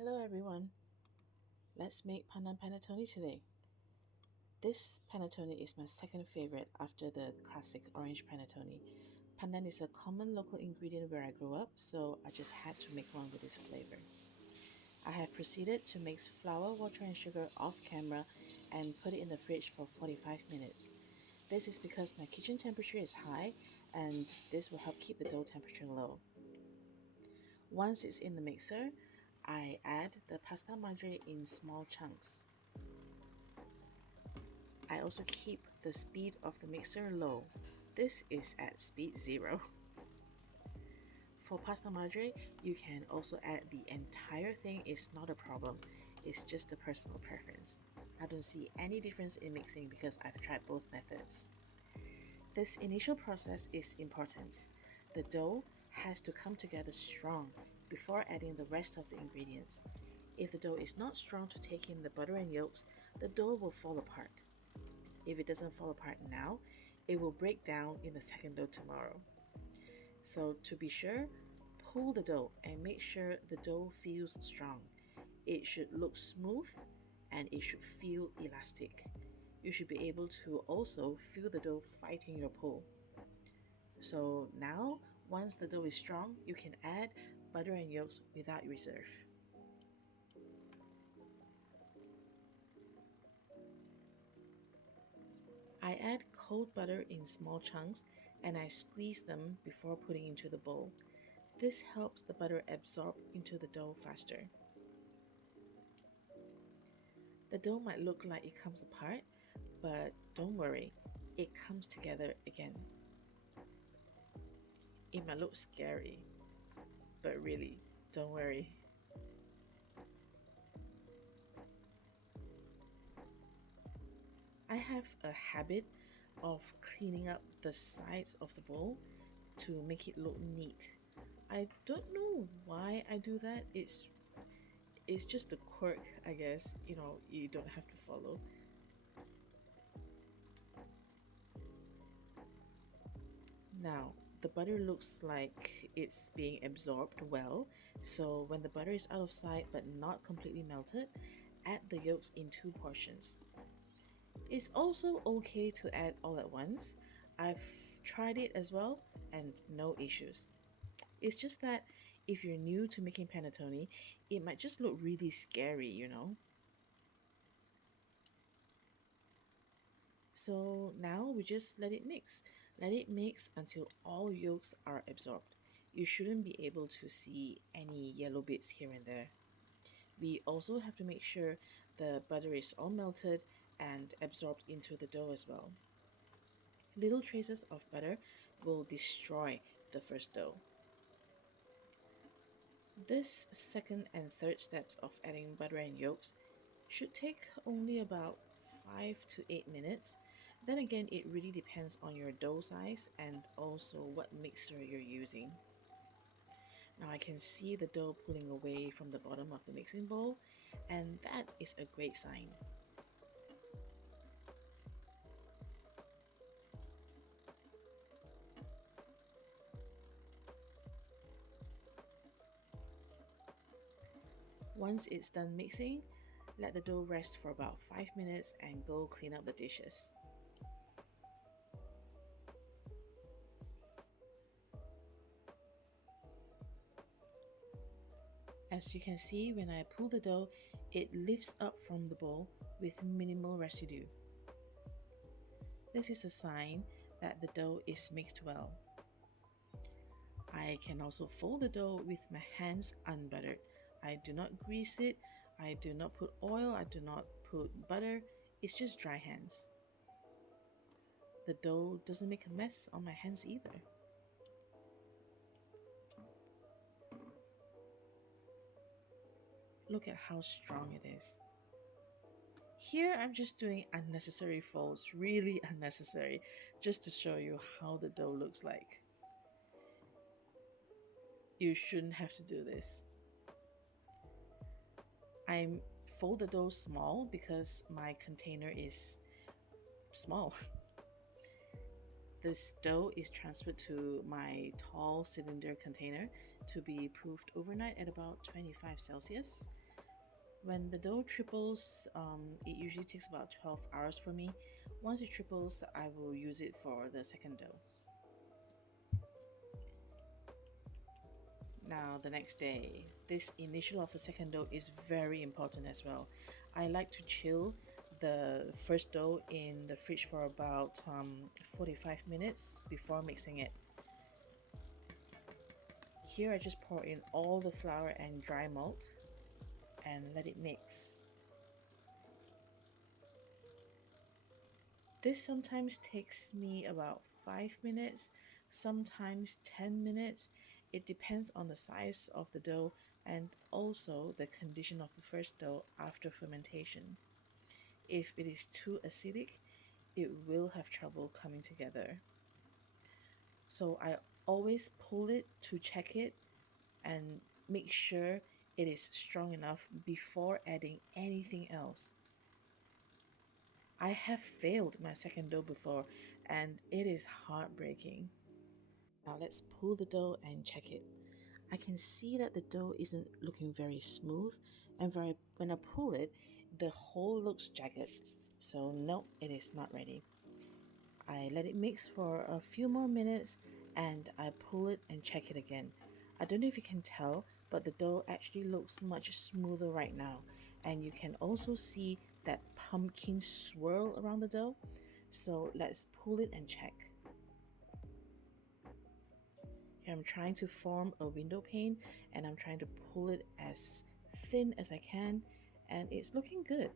Hello everyone, let's make Pandan Panettone today. This panettone is my second favorite after the classic orange panettone. Pandan is a common local ingredient where I grew up, so I just had to make one with this flavor. I have proceeded to mix flour, water and sugar off camera and put it in the fridge for 45 minutes. This is because my kitchen temperature is high and this will help keep the dough temperature low. Once it's in the mixer, I add the pasta madre in small chunks. I also keep the speed of the mixer low. This is at speed 0. For pasta madre, you can also add the entire thing, it's not a problem. It's just a personal preference. I don't see any difference in mixing because I've tried both methods. This initial process is important. The dough has to come together strong before adding the rest of the ingredients. If the dough is not strong to take in the butter and yolks, the dough will fall apart. If it doesn't fall apart now, it will break down in the second dough tomorrow. So to be sure, pull the dough and make sure the dough feels strong. It should look smooth and it should feel elastic. You should be able to also feel the dough fighting your pull. So now, once the dough is strong, you can add butter and yolks without reserve. I add cold butter in small chunks and I squeeze them before putting into the bowl. This helps the butter absorb into the dough faster. The dough might look like it comes apart, but don't worry, it comes together again. It might look scary, but really, don't worry. I have a habit of cleaning up the sides of the bowl to make it look neat. I don't know why I do that. It's just a quirk, I guess. You don't have to follow. Now, the butter looks like it's being absorbed well, so when the butter is out of sight but not completely melted, add the yolks in 2 portions. It's also okay to add all at once. I've tried it as well and no issues. It's just that if you're new to making panettone, it might just look really scary. So now we just let it mix. Let it mix until all yolks are absorbed. You shouldn't be able to see any yellow bits here and there. We also have to make sure the butter is all melted and absorbed into the dough as well. Little traces of butter will destroy the first dough. This second and third steps of adding butter and yolks should take only about 5 to 8 minutes. Then again, it really depends on your dough size and also what mixer you're using. Now I can see the dough pulling away from the bottom of the mixing bowl, and that is a great sign. Once it's done mixing, let the dough rest for about 5 minutes and go clean up the dishes. As you can see, when I pull the dough, it lifts up from the bowl with minimal residue. This is a sign that the dough is mixed well. I can also fold the dough with my hands unbuttered. I do not grease it, I do not put oil, I do not put butter, it's just dry hands. The dough doesn't make a mess on my hands either. Look at how strong it is. Here I'm just doing unnecessary folds, really unnecessary, just to show you how the dough looks like. You shouldn't have to do this. I fold the dough small because my container is small. This dough is transferred to my tall cylinder container to be proofed overnight at about 25 Celsius. When the dough triples, it usually takes about 12 hours for me. Once it triples, I will use it for the second dough. Now, the next day, this initial of the second dough is very important as well. I like to chill the first dough in the fridge for about 45 minutes before mixing it. Here I just pour in all the flour and dry malt and let it mix. This sometimes takes me about 5 minutes, sometimes 10 minutes. It depends on the size of the dough and also the condition of the first dough after fermentation. If it is too acidic, it will have trouble coming together. So I always pull it to check it and make sure it is strong enough before adding anything else. I have failed my second dough before and it is heartbreaking. Now let's pull the dough and check it. I can see that the dough isn't looking very smooth, and when I pull it, the hole looks jagged. So no, it is not ready. I let it mix for a few more minutes and I pull it and check it again. I don't know if you can tell, but the dough actually looks much smoother right now. And you can also see that pumpkin swirl around the dough. So let's pull it and check. Here I'm trying to form a window pane and I'm trying to pull it as thin as I can, and it's looking good.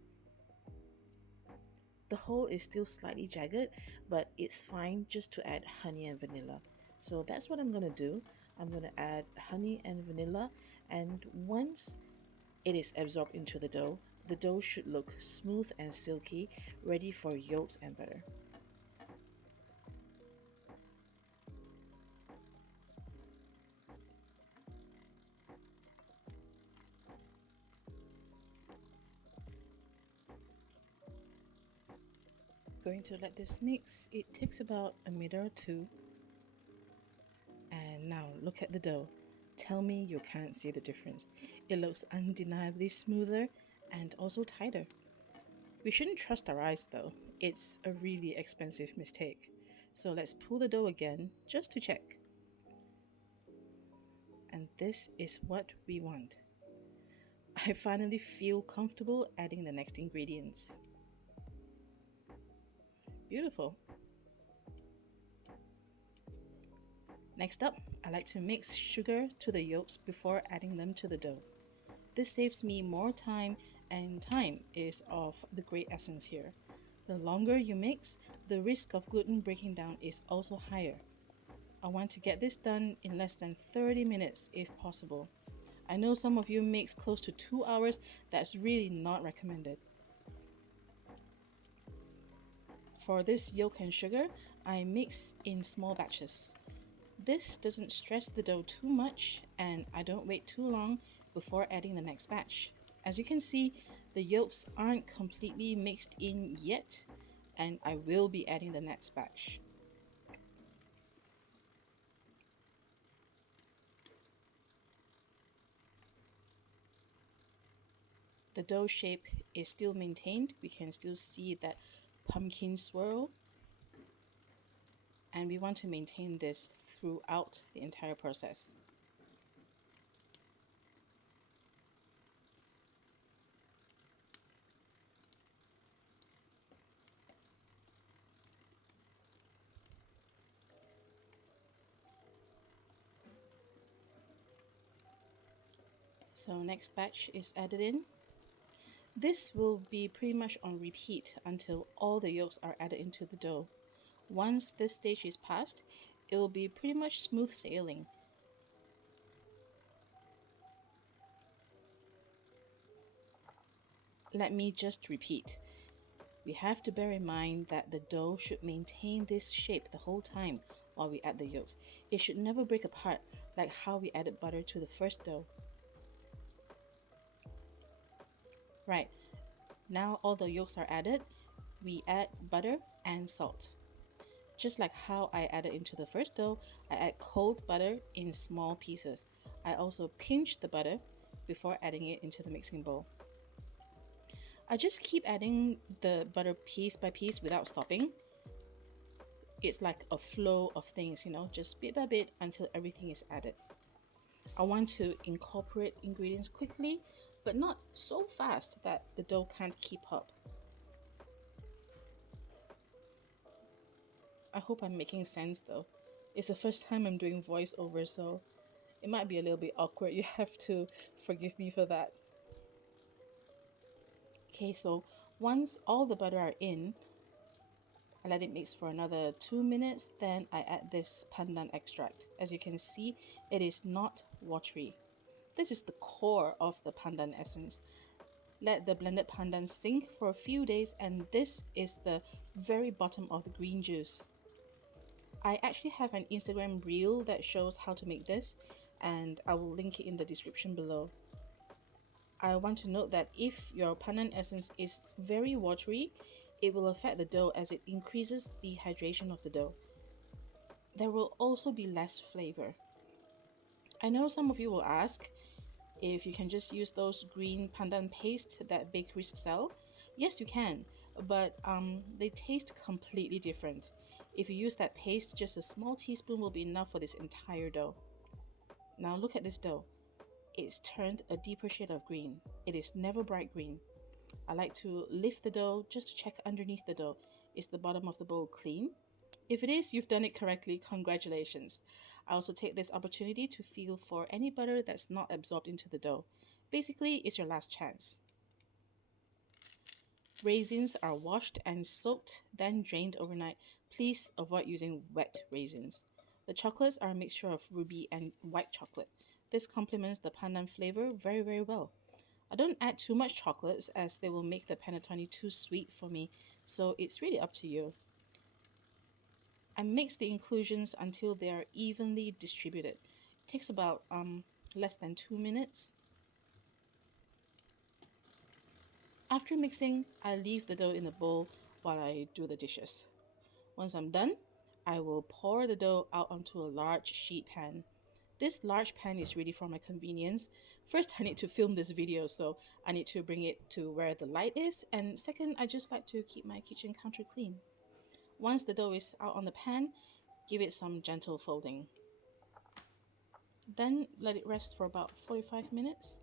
The hole is still slightly jagged, but it's fine just to add honey and vanilla. So that's what I'm going to do. I'm going to add honey and vanilla, and once it is absorbed into the dough should look smooth and silky, ready for yolks and butter. Going to let this mix. It takes about a minute or two. And now look at the dough. Tell me you can't see the difference. It looks undeniably smoother and also tighter. We shouldn't trust our eyes though. It's a really expensive mistake. So let's pull the dough again just to check. And this is what we want. I finally feel comfortable adding the next ingredients. Beautiful. Next up, I like to mix sugar to the yolks before adding them to the dough. This saves me more time, and time is of the great essence here. The longer you mix, the risk of gluten breaking down is also higher. I want to get this done in less than 30 minutes if possible. I know some of you mix close to 2 hours. That's really not recommended. For this yolk and sugar, I mix in small batches. This doesn't stress the dough too much, and I don't wait too long before adding the next batch. As you can see, the yolks aren't completely mixed in yet, and I will be adding the next batch. The dough shape is still maintained. We can still see that pumpkin swirl, and we want to maintain this throughout the entire process. So next batch is added in. This will be pretty much on repeat until all the yolks are added into the dough. Once this stage is passed, it will be pretty much smooth sailing. Let me just repeat. We have to bear in mind that the dough should maintain this shape the whole time while we add the yolks. It should never break apart like how we added butter to the first dough. Right, now all the yolks are added, we add butter and salt. Just like how I added into the first dough, I add cold butter in small pieces. I also pinch the butter before adding it into the mixing bowl. I just keep adding the butter piece by piece without stopping. It's like a flow of things, just bit by bit until everything is added. I want to incorporate ingredients quickly, but not so fast that the dough can't keep up. I hope I'm making sense though. It's the first time I'm doing voiceover, so it might be a little bit awkward. You have to forgive me for that. Okay, so once all the butter are in, I let it mix for another 2 minutes. Then I add this pandan extract. As you can see, it is not watery. This is the core of the pandan essence. Let the blended pandan sink for a few days, and this is the very bottom of the green juice. I actually have an Instagram reel that shows how to make this, and I will link it in the description below. I want to note that if your pandan essence is very watery, it will affect the dough as it increases the hydration of the dough. There will also be less flavor. I know some of you will ask if you can just use those green pandan paste that bakeries sell. Yes, you can, but they taste completely different. If you use that paste, just a small teaspoon will be enough for this entire dough. Now look at this dough. It's turned a deeper shade of green. It is never bright green. I like to lift the dough just to check underneath the dough. Is the bottom of the bowl clean? If it is, you've done it correctly. Congratulations. I also take this opportunity to feel for any butter that's not absorbed into the dough. Basically, it's your last chance. Raisins are washed and soaked, then drained overnight. Please avoid using wet raisins. The chocolates are a mixture of ruby and white chocolate. This complements the pandan flavor very, very well. I don't add too much chocolates as they will make the panettone too sweet for me, so it's really up to you. I mix the inclusions until they are evenly distributed. It takes about less than 2 minutes. After mixing, I leave the dough in the bowl while I do the dishes. Once I'm done, I will pour the dough out onto a large sheet pan. This large pan is really for my convenience. First, I need to film this video, so I need to bring it to where the light is. And second, I just like to keep my kitchen counter clean. Once the dough is out on the pan, give it some gentle folding. Then let it rest for about 45 minutes.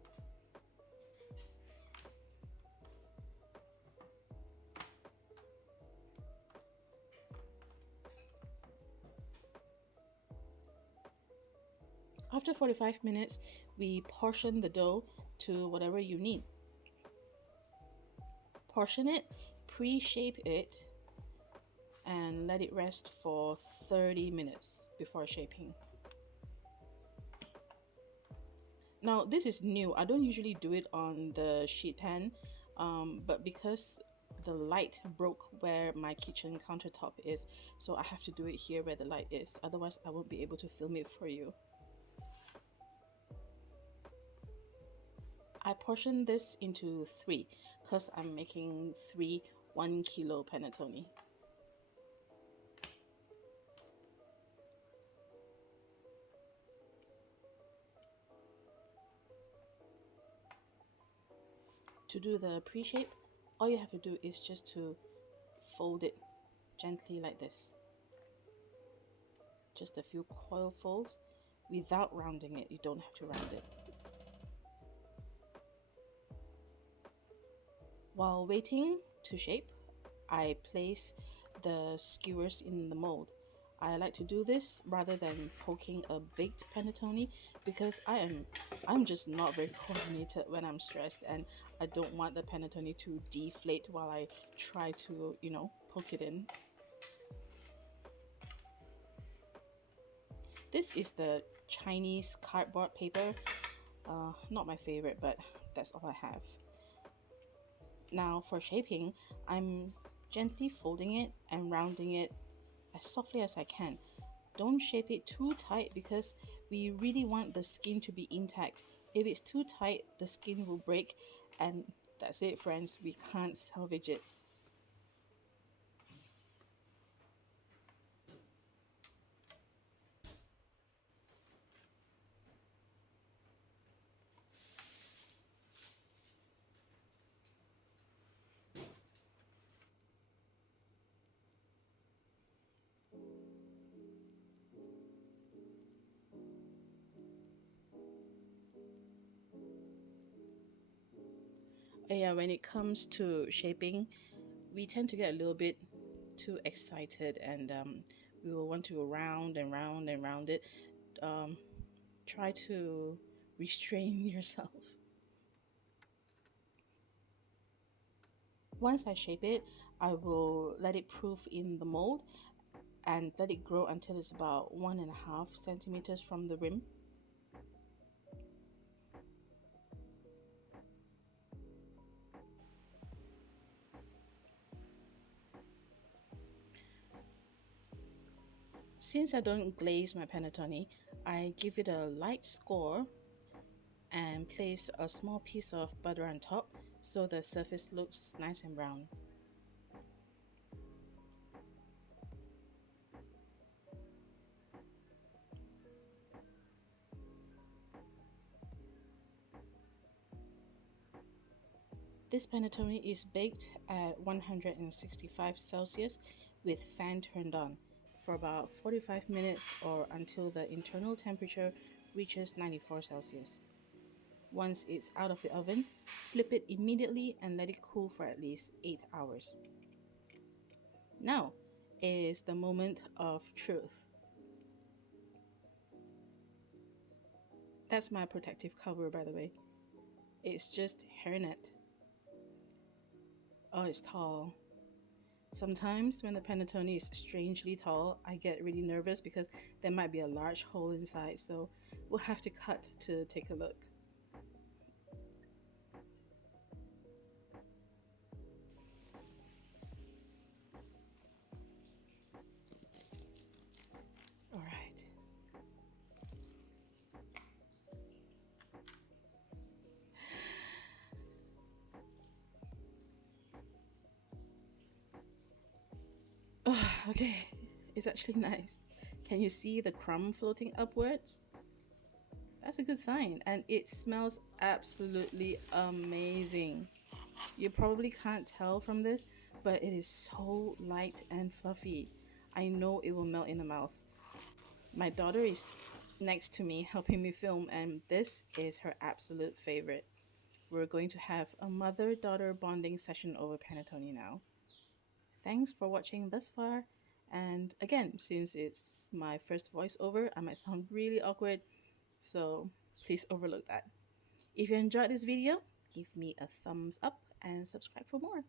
After 45 minutes, we portion the dough to whatever you need. Portion it, pre-shape it, and let it rest for 30 minutes before shaping. Now, this is new. I don't usually do it on the sheet pan, but because the light broke where my kitchen countertop is, so I have to do it here where the light is. Otherwise, I won't be able to film it for you. I portioned this into 3 because I'm making 3 1 kilo panettone. To do the pre-shape, all you have to do is just to fold it gently like this. Just a few coil folds without rounding it. You don't have to round it. While waiting to shape, I place the skewers in the mold. I like to do this rather than poking a baked panettone because I'm just not very coordinated when I'm stressed, and I don't want the panettone to deflate while I try to, poke it in. This is the Chinese cardboard paper. Not my favorite, but that's all I have. Now for shaping, I'm gently folding it and rounding it as softly as I can. Don't shape it too tight because we really want the skin to be intact. If it's too tight, the skin will break, and that's it, friends. We can't salvage it. Yeah, when it comes to shaping, we tend to get a little bit too excited, and we will want to go round and round and round it. Um, Try to restrain yourself. Once I shape it, I will let it proof in the mold and let it grow until it's about 1.5 centimeters from the rim. Since I don't glaze my panettone, I give it a light score and place a small piece of butter on top so the surface looks nice and brown. This panettone is baked at 165 Celsius with fan turned on for about 45 minutes or until the internal temperature reaches 94 Celsius. Once it's out of the oven, flip it immediately and let it cool for at least 8 hours. Now is the moment of truth. That's my protective cover, by the way. It's just hairnet. Oh, it's tall. Sometimes when the panettone is strangely tall, I get really nervous because there might be a large hole inside, so we'll have to cut to take a look. All right. Oh, okay, it's actually nice. Can you see the crumb floating upwards? That's a good sign, and it smells absolutely amazing. You probably can't tell from this, but it is so light and fluffy. I know it will melt in the mouth. My daughter is next to me helping me film, and this is her absolute favorite. We're going to have a mother daughter bonding session over panettone now. Thanks for watching thus far. And again, since it's my first voiceover, I might sound really awkward, so please overlook that. If you enjoyed this video, give me a thumbs up and subscribe for more.